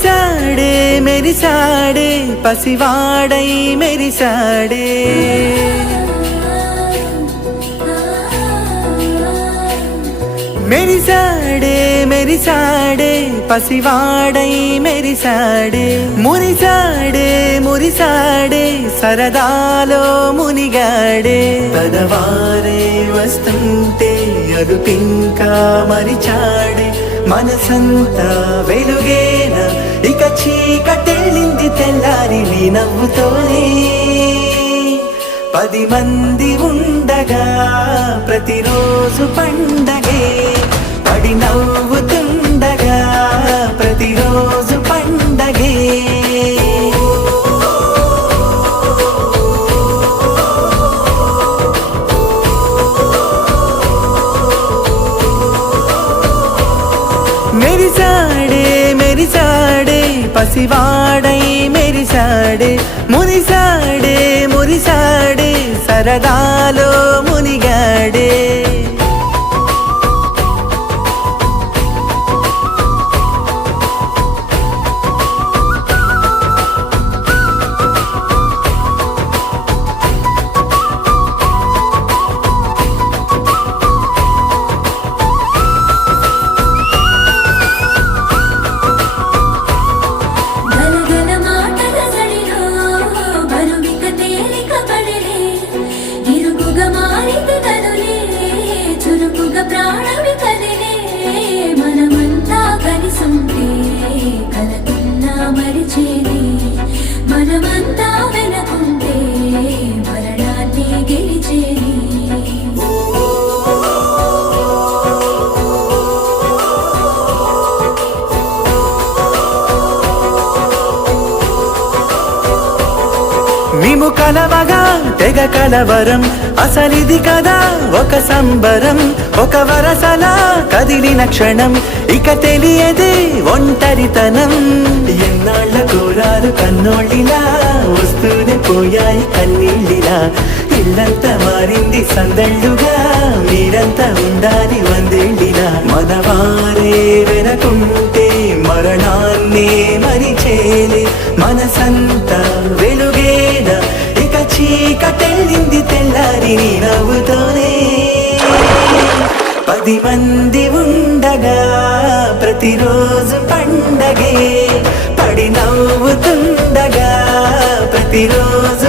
మురిసాడే మెరిసాడే పసివాడై మెరిసాడే మెరిసాడే మెరిసాడే పసివాడై మెరిసాడే మురిసాడే మురిసాడే సరదాలో మునిగాడే పదవారే వస్తుంటే అదుపింకా మరిచాడే మనసంతా వెలుగేన ఇక చీకటెళ్ళింది తెల్లారి నీ నవ్వుతోనే 10 మంది ఉండగా ప్రతిరోజు పండగే పడి నవ్వుతుండగా ప్రతిరోజు పండగే మెరిసాడే మెరిసాడే పసివాడై మెరిసాడే మురిసాడే మురిసాడే సరదాలో మునిగాడే మనమంతా వెనకుంటే మరణాన్ని గెలిచేది మేము కలవగా తెగ కలవరం అసలిది కదా ఒక సంబరం ఒక వరసలా కదిలిన క్షణం ఇక తెలియదే ఒంటరితనం ఎన్నాళ్ళ కోరాలు కన్నోళ్ళిలా వస్తూనే పోయాయి కన్నీళ్ళిలా ఇల్లంతా మారింది సందళ్ళుగా మీరంతా ఉండాలి వందేళ్ళిలా మనవారే వెనకుంటే మరణాన్నే మరిచేలే మనసంతా వెలుగేన ఇక చీకటెళ్ళింది తెల్లారి నీ నవ్వుతోనే 10 మంది ఉండగా ప్రతిరోజు పండగే పడి నవ్వుతుండగా ప్రతిరోజు